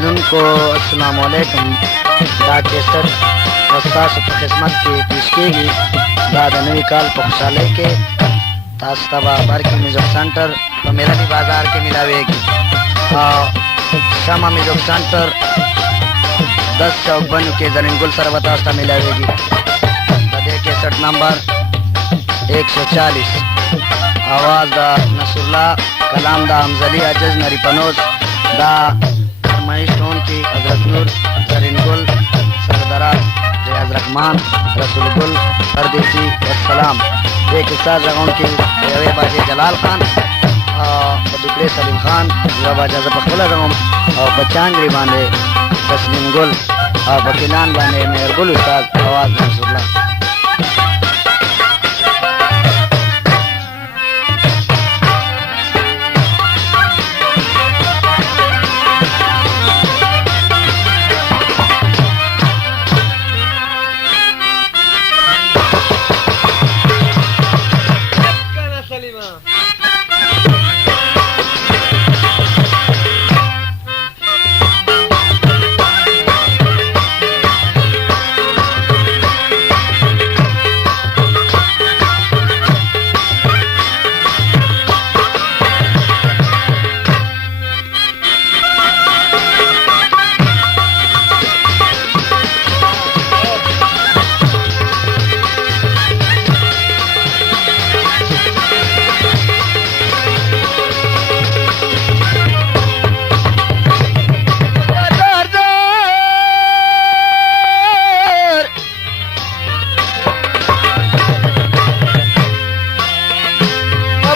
औरतों अस्सलाम वालेकुम। दा केसर वस्तास खिदमत की पेशकेगी बाद नवी काल पहुँचाले के तास्तवा बार की म्यूजिक सेंटर तो मेरा भी बाजार के मिलावेगी शामा म्यूजिक सेंटर 10 चौक बन के जरिंगुल सरवतास्ता मिलावेगी। बदे केसर नंबर 140 आवाज दा नसरुल्ला कलाम दा हमजली अजज नरी पनोज दा फरमाइश टोन की हजरत नूर जरिंगुल सरदारा रियाज रहमान रसूल गुल परदेसी वसलाम एक हिस्सा जगहों की रेवे बाजे जलाल खान दुबले सलीम खान बाजा जबखुला जगहों और बचांगरी बांधे तस्लीम गुल और वकीलान बांधे मेहरगुल उस्ताद आवाज नसरुल्ला।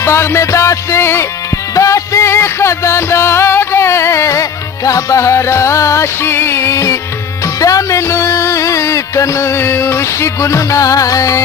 बाग में दासी खजान रागे का बहराशी ब्यामिन कनुशी गुलनाए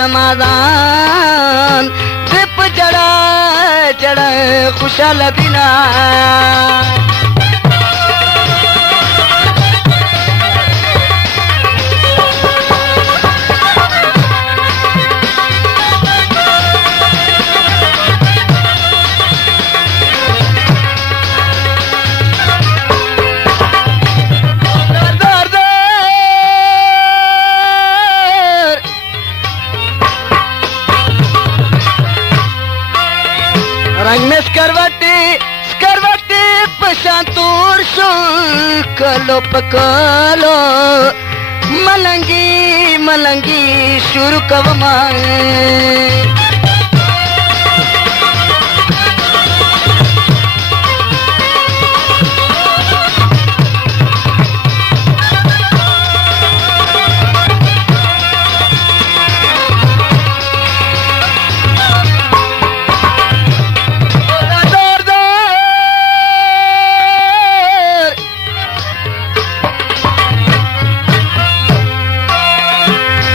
रमज़ान दिप जड़ा जड़ा खुशहाल बिना रंग में स्करवटी पशातूर शो कलो पकलो मलंगी शुरू कब माए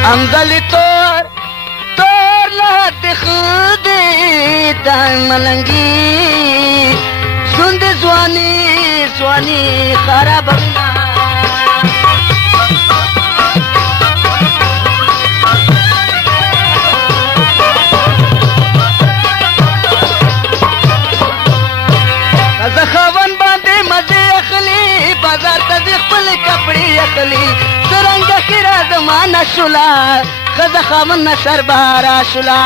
अमजली तोर लहत खुदी दाई मलंगी सुंद स्वानी खराब खवन बांधे मजे अखली बाजार तजी पल कपड़ी अखली सरंग किरा जमाना शुला खजा खामन नसर बहारा शुला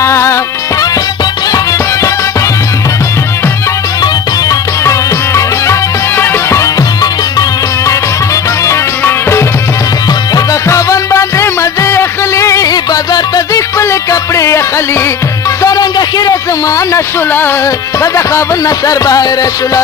खजा खामन बांधे मजे अखली बाजार तजी पल कपड़ी अखली सरंग किरा जमाना शुला खजा खामन नसर बहारा शुला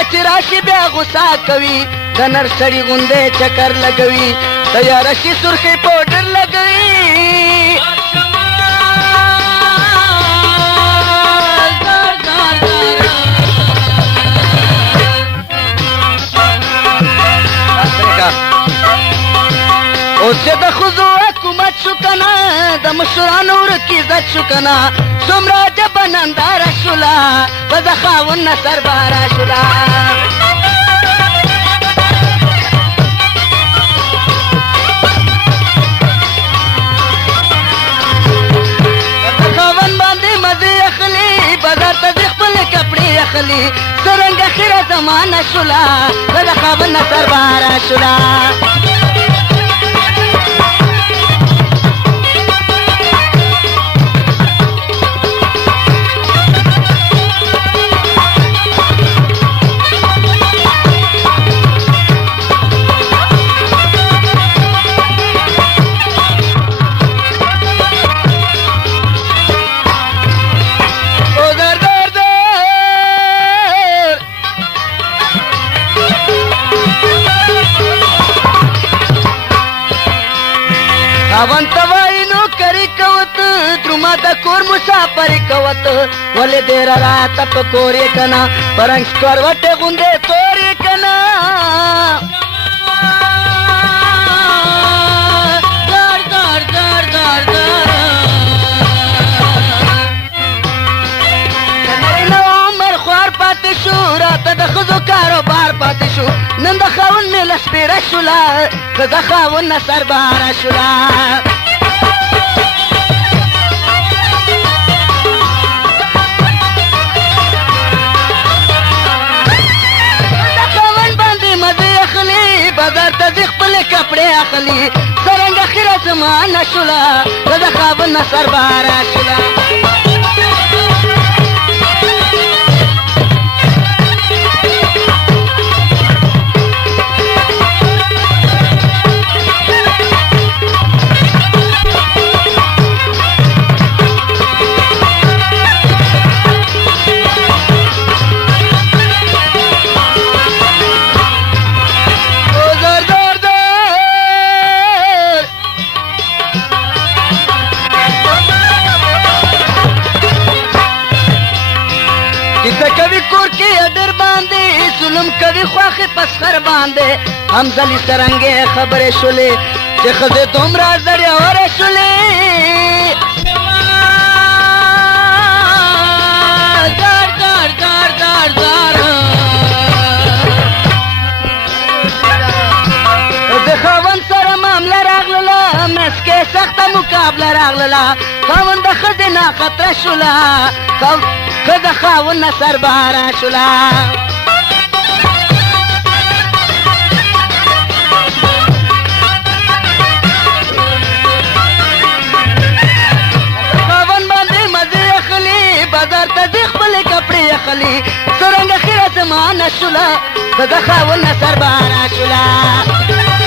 ته چې راشي بیا غوسه کوي د نر سړي غوندې چکر لګوي تیاره شي سرخې پوډر لګوي اوس چې د ښځو حکومت شو کنه د مشرانو ورک عزت شو کنه څومره عجبه ننداره شوله ښځه خاوند نه سرباره شوله خاوند باندې مزې اخلي بازار ته ځي خپلې کپړې اخلي څرنګه خیره زمانه شوله ښځه خاوند نه سرباره شوله خاوند ته وایي نوکري کوت درومه د کور مسافري کوت ولې ډېره راته په کور یې که نه پرنګ سکروټې غوندې تور یې که نه عمر خوار پاتې شو راته د ښځو کاروبار پاتې شو نن د خاوند مې له سپېره شوله ښځه خاوند نه سرباره شوله بازار ته ځي خپلې کپړې اخلي څرنګه خیره زمانه شوله ښځه خاوند نه سرباره شوله کوي کور کې اډر باندې ظلم کوي خواښې پسخر باندې همزلي سرنګې خبرې شولې چې ښځې دومره زړیورې شولې زار زار زار زار زار د خاوند سره معامله راغلله منځ کې سخته مقابله راغلله خاوند د ښځې نه خطره شوله ښځه خاوند نه سرباره شوله خاوند باندې مزې اخلي بازار ته ځي خپلې کپړې اخلي څرنګه خیره زمانه شوله ښځه خاوند نه سرباره شوله